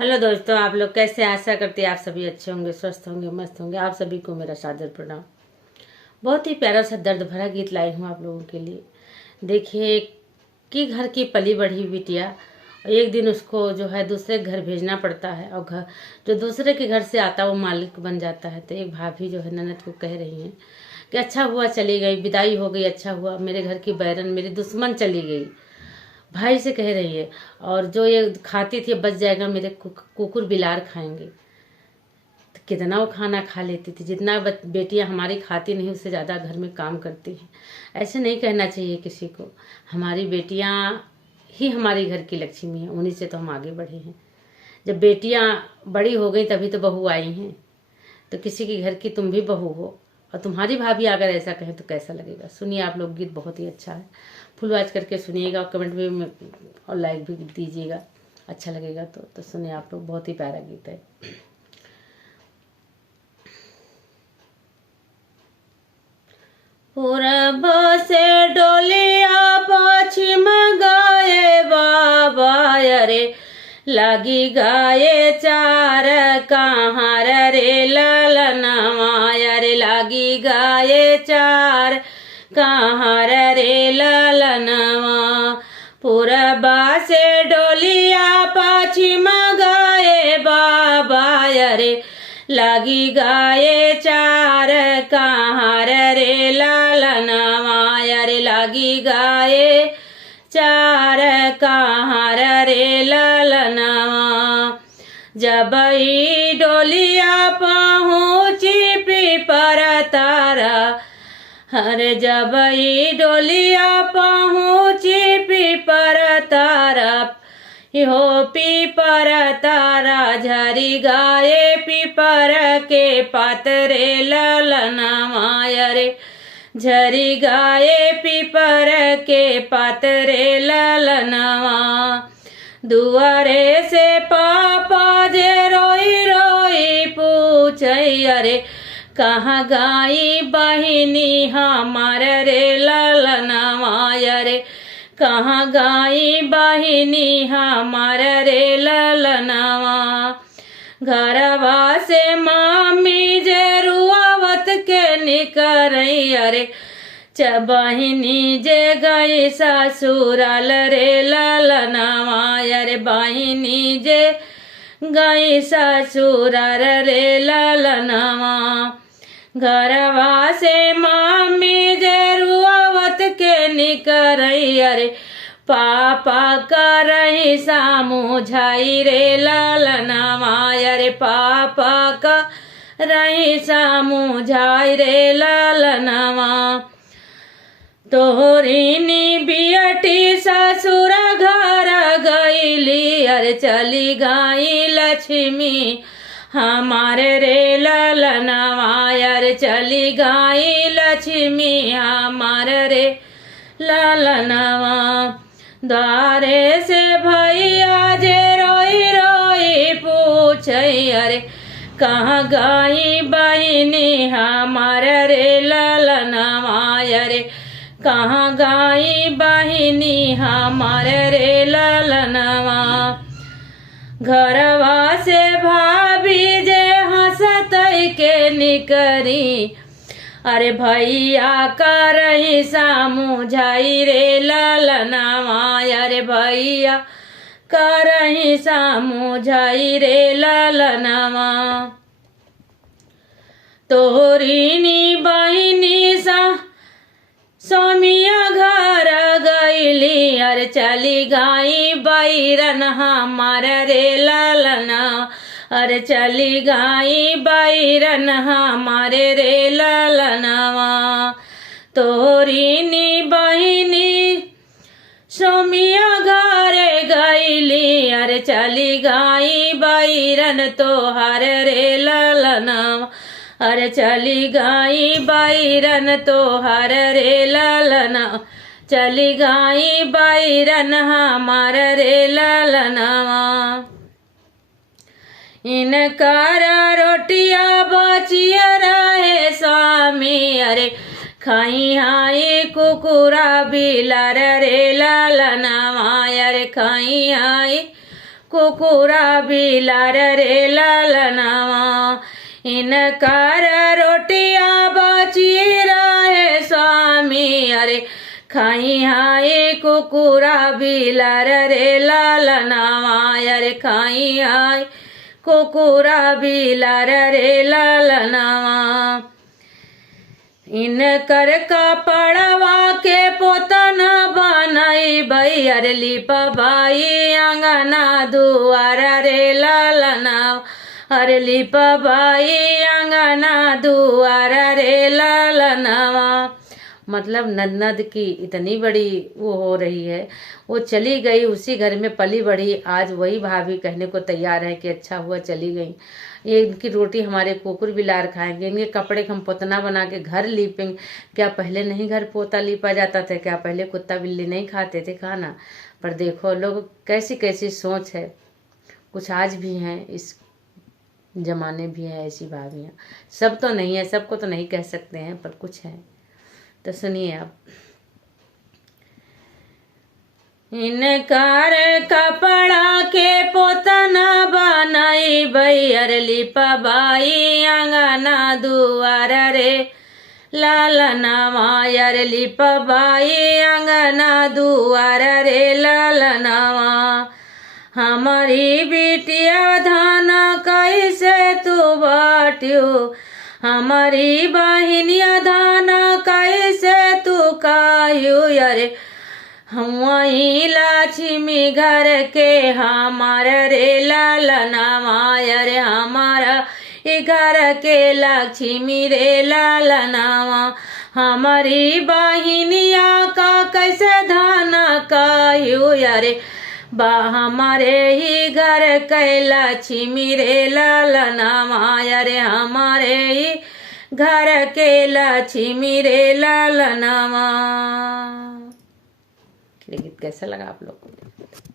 Hello दोस्तों, आप लोग कैसे? आशा करती है आप सभी अच्छे होंगे, स्वस्थ होंगे, मस्त होंगे। आप सभी को मेरा सादर प्रणाम। बहुत ही प्यारा सा दर्द भरा गीत लाई हूँ आप लोगों के लिए। देखिए कि घर की पली बढ़ी बिटिया एक दिन उसको जो है दूसरे घर भेजना पड़ता है, और घर जो दूसरे के घर से आता है वो मालिक बन जाता है। तो एक भाभी जो है ननद को कह रही हैं कि अच्छा हुआ चली गई, विदाई हो गई, अच्छा हुआ, मेरे घर की बैरन मेरी दुश्मन चली गई। भाई से कह रही है, और जो ये खाती थी बच जाएगा, मेरे कुकुर बिलार खाएंगे। तो कितना वो खाना खा लेती थी, जितना बेटियां हमारी खाती नहीं उससे ज़्यादा घर में काम करती हैं। ऐसे नहीं कहना चाहिए किसी को। हमारी बेटियां ही हमारी घर की लक्ष्मी हैं, उन्हीं से तो हम आगे बढ़े हैं। जब बेटियां बड़ी हो गई तभी तो बहू आई हैं। तो किसी के घर की तुम भी बहू हो और तुम्हारी भाभी अगर ऐसा कहे तो कैसा लगेगा। सुनिए आप लोग, गीत बहुत ही अच्छा है, फुल वॉच करके सुनिएगा और कमेंट में और लाइक भी दीजिएगा अच्छा लगेगा तो सुनिए आप लोग, बहुत ही प्यारा गीत है। पूरब से डोलिया पश्चिम गाए बाबा रे, लगी गाये चार कहाँ रे ललनवा रे, लगी गाये चार कहाँ रे ललनवा। पूरबा से डोलिया पश्चिम गाए बाबा रे, लगी गाये चार कहाँ रे ललनवा रे, लगी गाये चार कहाँ रे ललनवा। जब ई डोलिया पहुँची पीपर तारा, हर जब ई डोलिया पहुँची पीपर तारा, हो पीपर तारा झरी गाये पीपर के पातरे ललनवा रे, झरी गाये पीपर के पातरे ललनवा। दुआरे से पापा जे रोई रोई पूछई रे, कहाँ गाई बहिनी हमार रे ललनवा रे, कहाँ गाई बहिनी हमार रे ललनवा। घरवा से मामी जे रुआवत के निकरई रे, बहिनी जे गई ससुराल रे ललनवा रे, बहिनी जे गई ससुराल रे ललनवा। घरवा से मामी जे रुआवत के निकरई रे, पापा करही सामुझाई रे ललनवा रे, पापा का रही सामुझाई रे ललनवा। तोहरीनी बियटी ससुर घर गईली अरे, चली गई लक्ष्मी हमारे रे ललनवा रे, चली गई लक्ष्मी हमारे रे ललनवा। द्वारे से भैया जे रोई रोई पूछई अरे, कहाँ गई बहिनी हमारे रे ललनवा रे, कहाँ गई बहिनी हमारे रे ललनवा। घरवा से भाभी जे हंसत के निकरी, अरे भैया करही सामुझाई रे ललनवा रे, भैया करही सामुझाई रे ललनवा। तोहरीनी बहिनी सा सोमिया घर गईली अरे, चली गई बैरन हमार रे ललनवा अरे, चली गई बैरन हमारे रे ललनवा। तोहरीनी बहिनी सोमिया घर गईली अरे, चली गई बैरन तोहार रे ललनवा अरे, चली गई बैरन तोहार रे ललनवा, चली गई बैरन हमार रे ललनवा। इनकार रोटिया बचिया रहे स्वामी अरे, खाई हाई कुकुरा बिलार रे ललनवा रे, खाई हाई कुकुरा बिलार रे लालनावा इनकर रोटिया बची रहे स्वामी अरे खाई हाय कुकुरा बिलार रे लालनावा अरे खाई हाय कुकुरा बिलार रे लालनावा इनकर कपड़वा के पोतन बनाई भई अरे लिपबाई अंगना दुआर रे लालनावा अरे लिपबाई अंगना दुआर रे लालनावा। मतलब ननद की इतनी बड़ी वो हो रही है, वो चली गई, उसी घर में पली बढ़ी, आज वही भाभी कहने को तैयार है कि अच्छा हुआ चली गई। ये इनकी रोटी हमारे कुकुर बिलार खाएंगे, इनके कपड़े हम पोतना बना के घर लीपेंगे। क्या पहले नहीं घर पोता लीपा जाता था? क्या पहले कुत्ता बिल्ली नहीं खाते थे खाना? पर देखो लोग कैसी कैसी सोच है। कुछ आज भी हैं, इस जमाने भी है ऐसी भाभियाँ। सब तो नहीं है, सबको तो नहीं कह सकते हैं, पर कुछ है। तो सुनिए आप। इनकार कपड़ा के पोतना बनाई भई अरे लिपबाई अंगना दुआर रे लालनावा अरे लिपबाई अंगना दुआर रे लालनावा हमारी बिटिया धान कैसे तू बाटियो हमारी बहिनिया धान कैसे तू कायु अरे हम वही लक्ष्मी घर के हमार रे लालनावा अरे हमारा घर के लक्ष्मी रे लालनावा हमारी बहिनिया का कैसे धान कायु अरे हमारे ही घर के लक्ष्मी रे लालनावा अरे हमारे ही घर के लक्ष्मी रे लालनावा। गीत कैसा लगा आप लोग को?